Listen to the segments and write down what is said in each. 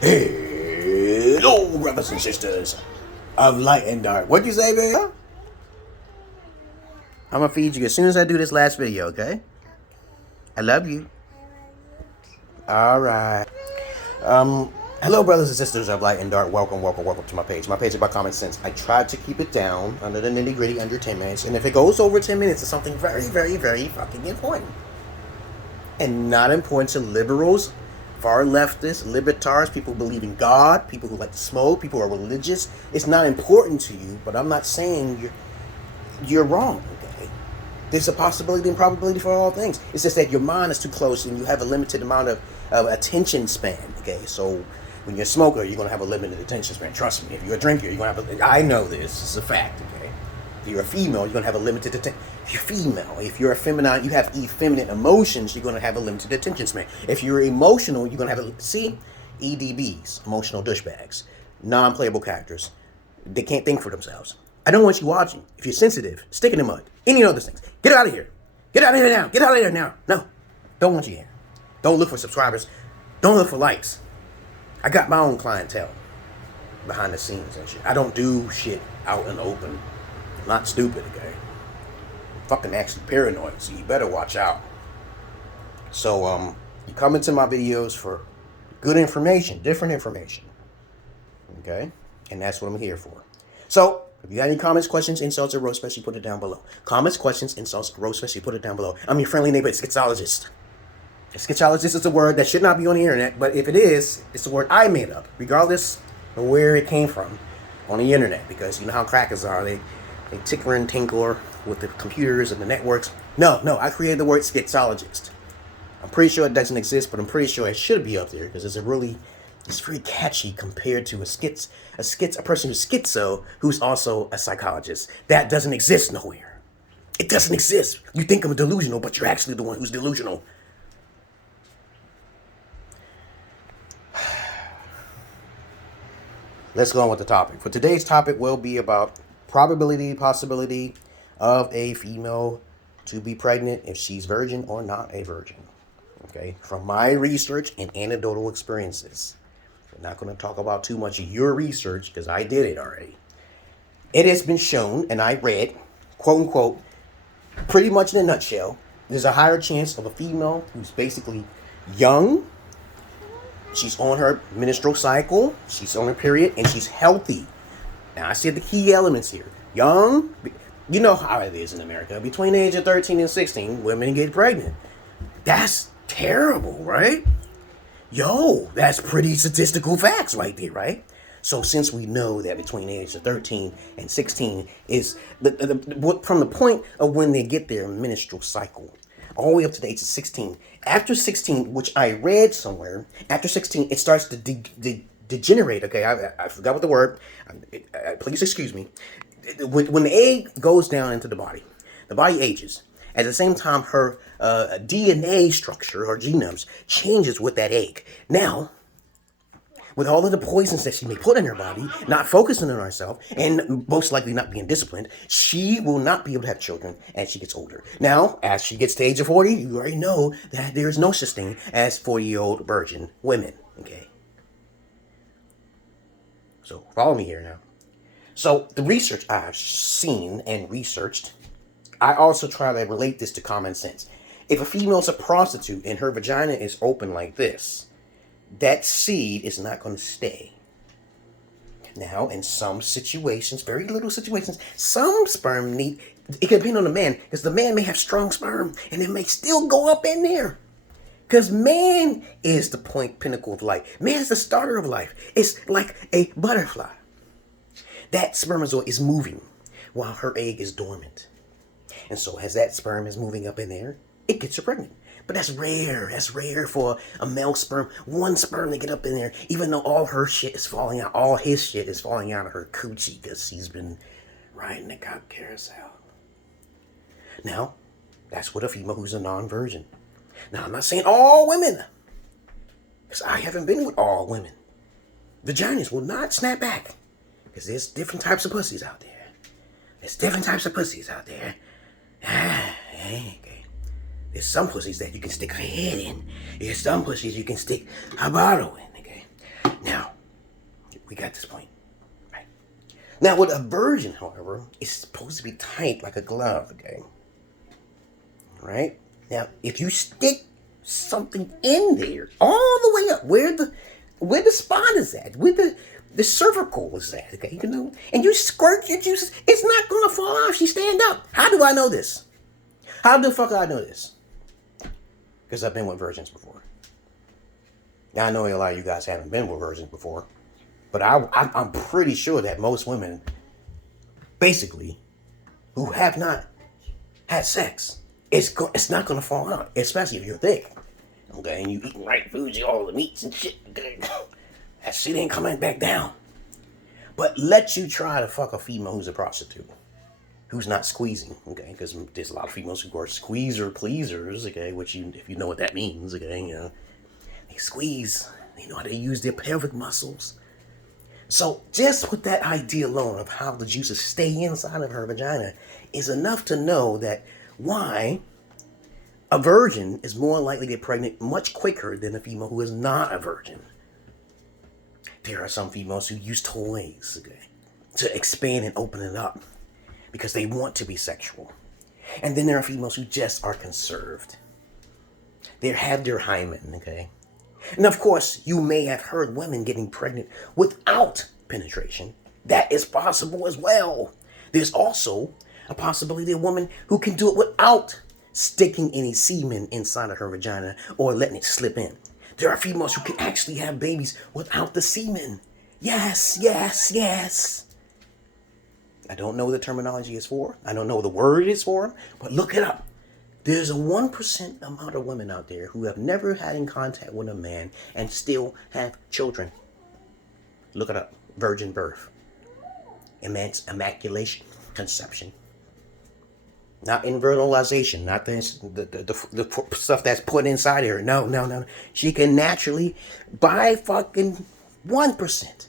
Hello, brothers and sisters of light and dark. What'd you say, baby? I'm gonna feed you as soon as I do this last video, okay? I love you. Alright. Hello, brothers and sisters of light and dark. Welcome to my page. My page is about common sense. I tried to keep it down under the nitty-gritty under 10 minutes. And if it goes over 10 minutes, it's something very, very, very fucking important. And not important to liberals, far leftists, libertarians, people who believe in God, people who like to smoke, people who are religious. It's not important to you, but I'm not saying you're wrong, okay? There's a possibility and probability for all things. It's just that your mind is too close and you have a limited amount of attention span, okay? So when you're a smoker, you're going to have a limited attention span. Trust me. If you're a drinker, you're going to have I know this. It's a fact, okay? If you're a female, you're going to have a limited attention. If you're female, if you're effeminate, you have effeminate emotions, you're going to have a limited attention span. If you're emotional, you're going to have EDBs, emotional douchebags, non-playable characters. They can't think for themselves. I don't want you watching. If you're sensitive, stick in the mud. Any of those things. Get out of here. Get out of here now. Get out of here now. No. Don't want you here. Don't look for subscribers. Don't look for likes. I got my own clientele behind the scenes and shit. I don't do shit out in the open. I'm not stupid, okay? I'm fucking actually paranoid, so you better watch out. So, you come into my videos for good information, different information. Okay? And that's what I'm here for. So, if you got any comments, questions, insults, or roast, especially put it down below. Comments, questions, insults, roast, especially put it down below. I'm your friendly neighborhood Schizologist. Schizologist is a word that should not be on the internet, but if it is, it's a word I made up, regardless of where it came from on the internet, because you know how crackers are. They tickle and tinkle with the computers and the networks. No, I created the word Schizologist. I'm pretty sure it doesn't exist, but I'm pretty sure it should be up there, because it's very catchy compared to a person who's schizo, who's also a psychologist. That doesn't exist nowhere. It doesn't exist. You think I'm delusional, but you're actually the one who's delusional. Let's go on with the topic. For today's topic will be about possibility of a female to be pregnant if she's virgin or not a virgin. Okay, from my research and anecdotal experiences. We're not going to talk about too much of your research because I did it already. It has been shown, and I read, quote unquote, pretty much in a nutshell, there's a higher chance of a female who's basically young. She's on her menstrual cycle, she's on her period, and she's healthy. Now, I said the key elements here. Young, you know how it is in America. Between the age of 13 and 16, women get pregnant. That's terrible, right? Yo, that's pretty statistical facts right there, right? So since we know that between the age of 13 and 16 is from the point of when they get their menstrual cycle, all the way up to the age of 16. After 16, which I read somewhere, after 16, it starts to degenerate. Okay, I forgot what the word. Please excuse me. When the egg goes down into the body ages. At the same time, her DNA structure, her genomes, changes with that egg. Now, with all of the poisons that she may put in her body, not focusing on herself, and most likely not being disciplined, she will not be able to have children as she gets older. Now, as she gets to the age of 40, you already know that there is no such thing as 40-year-old virgin women, okay? So, follow me here now. So, the research I've seen and researched, I also try to relate this to common sense. If a female's a prostitute and her vagina is open like this, that seed is not going to stay. Now, in some situations, very little situations, some sperm it can depend on the man, because the man may have strong sperm, and it may still go up in there. Because man is the pinnacle of life. Man is the starter of life. It's like a butterfly. That spermatozoid is moving while her egg is dormant. And so as that sperm is moving up in there, it gets her pregnant. But that's rare. That's rare for a male sperm. One sperm to get up in there, even though all her shit is falling out. All his shit is falling out of her coochie because he's been riding the cop carousel. Now, that's what a female who's a non-virgin. Now, I'm not saying all women, because I haven't been with all women. Vaginas will not snap back, because there's different types of pussies out there. Okay. There's some pussies that you can stick a head in. There's some pussies you can stick a bottle in, okay? Now, We got this point. Right. Now, with a virgin, however, it's supposed to be tight like a glove, okay? Right? Now, if you stick something in there all the way up where the spot is at, where the cervical is at, okay, you know, and you squirt your juices, it's not gonna fall out if she stand up. How do I know this? How the fuck do I know this? Because I've been with virgins before. Now I know a lot of you guys haven't been with virgins before, but I'm pretty sure that most women, basically, who have not had sex, it's not gonna fall out, especially if you're thick. Okay, and you eating right foods, all the meats and shit. Okay. That shit ain't coming back down. But let you try to fuck a female who's a prostitute, who's not squeezing, okay? Because there's a lot of females who are squeezer pleasers, okay? Which if you know what that means, okay? You know, they squeeze. They know how to use their pelvic muscles. So just with that idea alone of how the juices stay inside of her vagina is enough to know that why a virgin is more likely to get pregnant much quicker than a female who is not a virgin. There are some females who use toys, okay, to expand and open it up because they want to be sexual. And then there are females who just are conserved. They have their hymen, okay? And of course, you may have heard women getting pregnant without penetration. That is possible as well. There's also a possibility of a woman who can do it without sticking any semen inside of her vagina or letting it slip in. There are females who can actually have babies without the semen. Yes, yes, yes. I don't know what the terminology is for. I don't know what the word is for, but look it up. There's a 1% amount of women out there who have never had in contact with a man and still have children. Look it up. Virgin birth. Immaculation. Conception. Not infertilization, not the stuff that's put inside her. No. She can naturally, by fucking 1%.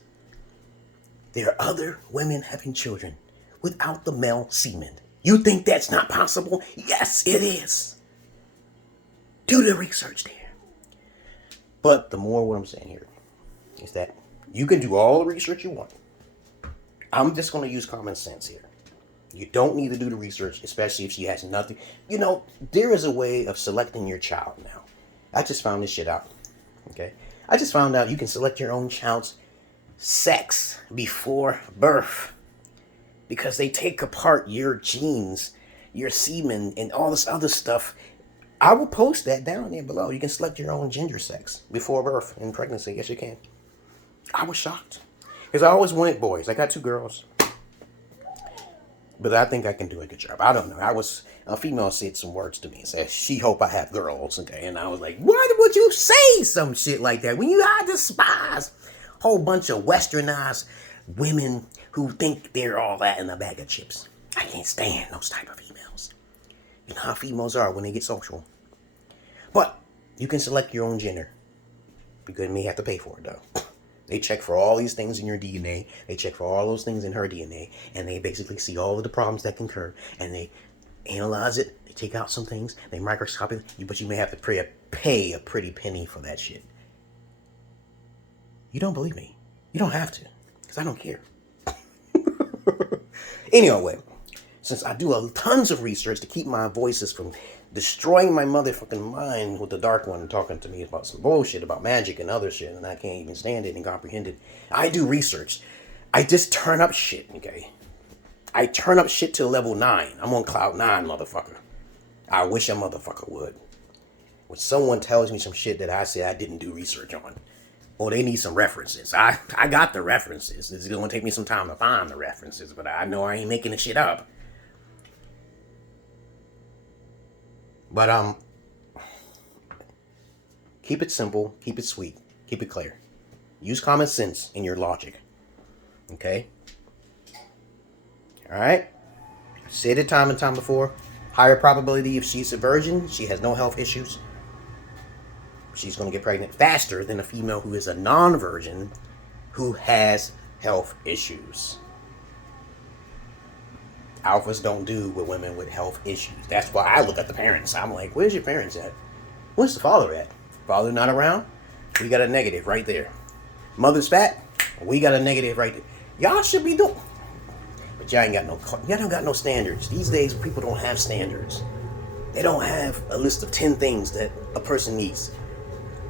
There are other women having children without the male semen. You think that's not possible? Yes, it is. Do the research there. But the more what I'm saying here is that you can do all the research you want. I'm just going to use common sense here. You don't need to do the research, especially if she has nothing. You know, there is a way of selecting your child now. I just found this shit out. Okay? I just found out you can select your own child's sex before birth. Because they take apart your genes, your semen, and all this other stuff. I will post that down there below. You can select your own gender sex before birth in pregnancy. Yes, you can. I was shocked. Because I always wanted boys. I got 2 girls. But I think I can do a good job. I don't know. A female said some words to me and said, she hope I have girls. Okay. And I was like, why would you say some shit like that when I despise a whole bunch of westernized women who think they're all that in a bag of chips? I can't stand those type of females. You know how females are when they get social. But you can select your own gender. Because you may have to pay for it though. They check for all these things in your DNA. They check for all those things in her DNA. And they basically see all of the problems that can occur. And they analyze it. They take out some things. They microscope it. But you may have to pay a pretty penny for that shit. You don't believe me. You don't have to. Because I don't care. Anyway, since I do tons of research to keep my voices from destroying my motherfucking mind with the dark one talking to me about some bullshit about magic and other shit, and I can't even stand it and comprehend it. I do research. I just turn up shit, okay? I turn up shit to level 9. I'm on cloud 9, motherfucker. I wish a motherfucker would. When someone tells me some shit that I said I didn't do research on, or they need some references. I got the references. It's going to take me some time to find the references, but I know I ain't making the shit up. But, keep it simple, keep it sweet, keep it clear. Use common sense in your logic. Okay? Alright? I said it time and time before. Higher probability if she's a virgin, she has no health issues. She's going to get pregnant faster than a female who is a non-virgin who has health issues. Alphas don't do with women with health issues. That's why I look at the parents. I'm like, where's your parents at? Where's the father at? Father not around? We got a negative right there. Mother's fat? We got a negative right there. Y'all should be doing, but y'all don't got no standards. These days, people don't have standards. They don't have a list of 10 things that a person needs.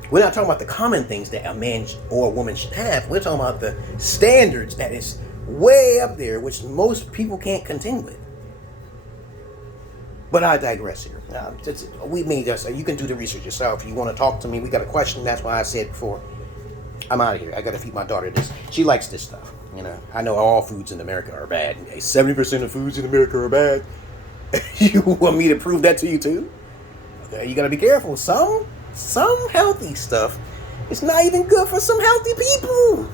We're not talking about the common things that a man or a woman should have. We're talking about the standards that is way up there, which most people can't contend with. But I digress here. We made us. You can do the research yourself. If you want to talk to me, we got a question. That's why I said before, I'm out of here. I got to feed my daughter this. She likes this stuff. You know, I know all foods in America are bad. 70% of foods in America are bad. You want me to prove that to you too? Okay, you got to be careful. Some healthy stuff is not even good for some healthy people.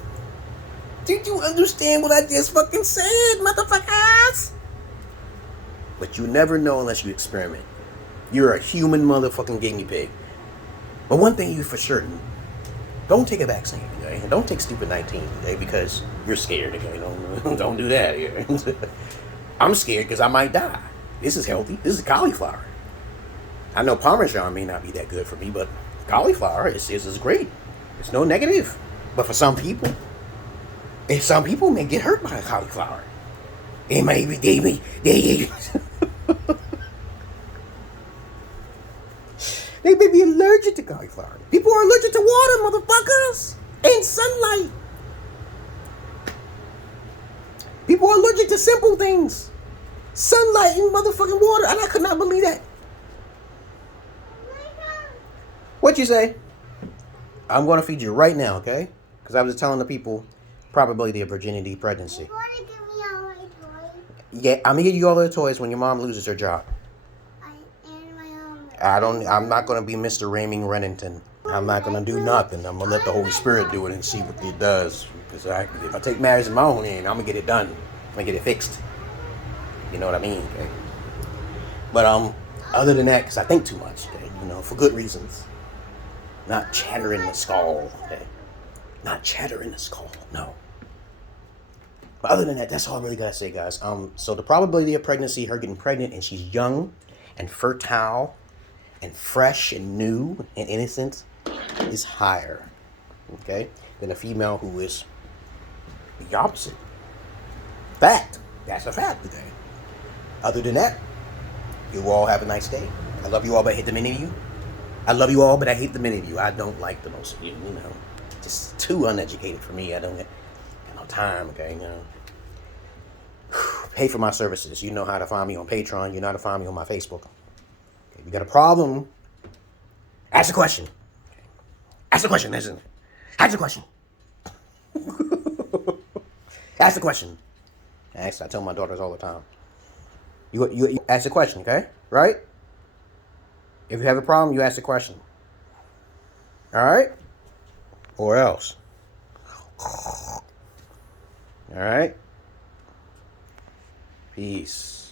Did you understand what I just fucking said, motherfuckers? But you never know unless you experiment. You're a human motherfucking guinea pig. But one thing you for certain, don't take a vaccine, okay? And don't take stupid 19, okay? Because you're scared, okay? Don't do that here. I'm scared because I might die. This is healthy. This is cauliflower. I know Parmesan may not be that good for me, but cauliflower is great. It's no negative. But for some people, some people may get hurt by cauliflower. They may be allergic to cauliflower. People are allergic to water, motherfuckers, and sunlight. People are allergic to simple things. Sunlight and motherfucking water. And I could not believe that. What'd you say? I'm going to feed you right now, okay? Because I was telling the people probability of virginity pregnancy. You want to give me all my toys? Yeah, I'm going to give you all the toys when your mom loses her job. And my own. I'm not going to be Mr. Rayming Rennington. I'm not going to do nothing. I'm going to let the Holy Spirit do it and see what it does. Because if I take matters in my own hand, I'm going to get it done. I'm going to get it fixed. You know what I mean, okay? But other than that, because I think too much, okay? You know, for good reasons. Not chatter in the skull, okay? Not chatter in the skull, no. But other than that, that's all I really gotta say, guys. So the probability of pregnancy, her getting pregnant, and she's young and fertile and fresh and new and innocent, is higher, okay, than a female who is the opposite. Fact. That's a fact today. Other than that, you all have a nice day. I love you all, but I hate the many of you. I love you all, but I hate the many of you. I don't like the most of you, you know. Just too uneducated for me. I don't have no time, okay, you know. Pay for my services. You know how to find me on Patreon. You know how to find me on my Facebook. Okay, if you got a problem, ask a question. Ask a question. Listen. Ask a question. Ask a question. I tell my daughters all the time. You ask a question, okay? Right? If you have a problem, you ask a question. All right? Or else. All right? Peace.